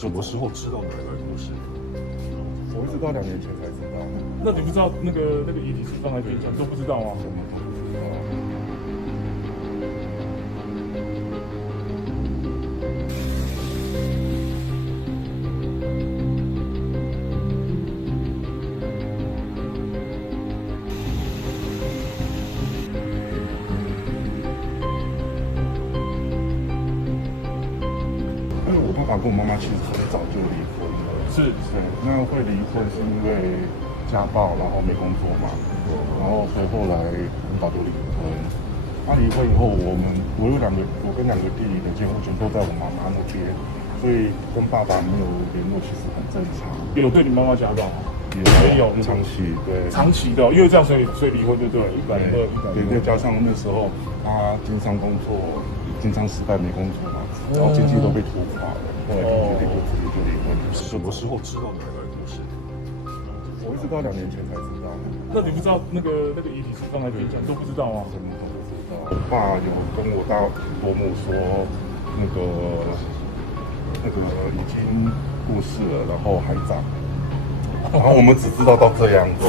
什么时候知道哪一段故事？我一直到2年前才知道。那你不知道那个遗体是放在冰箱都不知道吗？什么都不知道。因为我爸爸跟我妈妈其实很早就离婚了。是，对，那会离婚是因为家暴，然后没工作嘛，然后所以后来很早就离婚。他离婚以后，我跟两个弟弟的监护权都在我妈妈那边，所以跟爸爸没有联络其实很正常。有对你妈妈家暴吗？也有长期，对，长期的哦，因为这样所以离婚就对了，120、130。对，再加上那时候他经商工作，经商失败没工作嘛，然后经济都被拖垮了，后来就决定就直接就离婚了。什么时候知道哪一段故事？我一直到2年前才知道。那你不知道那个遗体是放在冰箱都不知道吗？什么都不知道。我爸有跟我大伯母说，那个已经过世了，然后还在，然后我们只知道到这样子。